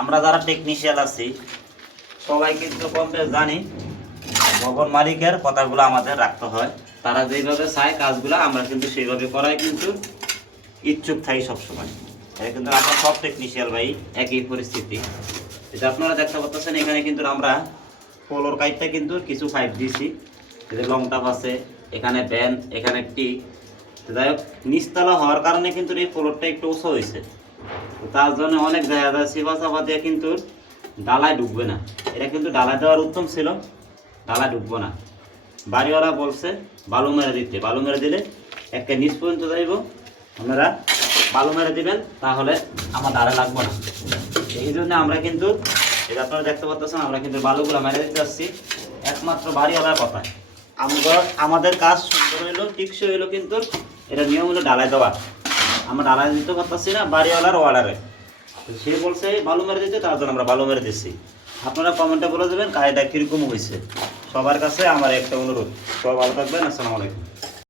আমরা যারা টেকনিশিয়ান আছি, সবাই কিন্তু কম জানি। ভবন মালিকের কথাগুলো আমাদের রাখতে হয়। তারা যেভাবে চায় কাজগুলো, আমরা কিন্তু সেইভাবে করাই কিন্তু ইচ্ছুক থাকি সবসময়। এটা কিন্তু আমরা সব টেকনিশিয়াল ভাই একই পরিস্থিতি। এটা আপনারা দেখতে পাচ্ছেন, এখানে কিন্তু আমরা পোলোর কাইটটা কিন্তু কিছু পাইপ দিয়েছি। এতে লং টাপ আছে, এখানে ব্যান এখানে টি যাই হোক, নিচতলা হওয়ার কারণে কিন্তু এই পোলোরটা একটু উঁচু হয়েছে। তার জন্য অনেক জায়গা সেবা চাপা দিয়ে কিন্তু ডালায় ঢুকবে না। এটা কিন্তু ডালায় দেওয়ার উত্তম ছিল, ডালায় ঢুকবো না। বাড়িওয়ালা বলছে, বালু মেরে দিতে। বালু মেরে দিলে একটা নিচ পর্যন্ত যাইব। আপনারা বালু মেরে দিবেন, তাহলে আমার ডালে লাগবে না। এই জন্য আমরা কিন্তু এটা আপনারা দেখতে পাচ্ছেন, আমরা কিন্তু বালুগুলো মেরে দিতে যাচ্ছি একমাত্র বাড়িওয়ালার কথা। আমরা আমাদের কাজ সুন্দর হইল, টিকসই হইল কিন্তু এটা নিয়ম হলো ডালাই দেওয়া। আমরা আলাদা দিতে পারতেছি না, বাড়িওয়ালার অর্ডারে সে বলছে ভালো মেরে দিতে? তার জন্য আমরা ভালো মেরে দিচ্ছি আপনারা কমেন্টে বলে দেবেন, কায়দা কীরকম হয়েছে সবার কাছে আমার একটা অনুরোধ। সবাই ভালো থাকবেন, আসসালামু আলাইকুম।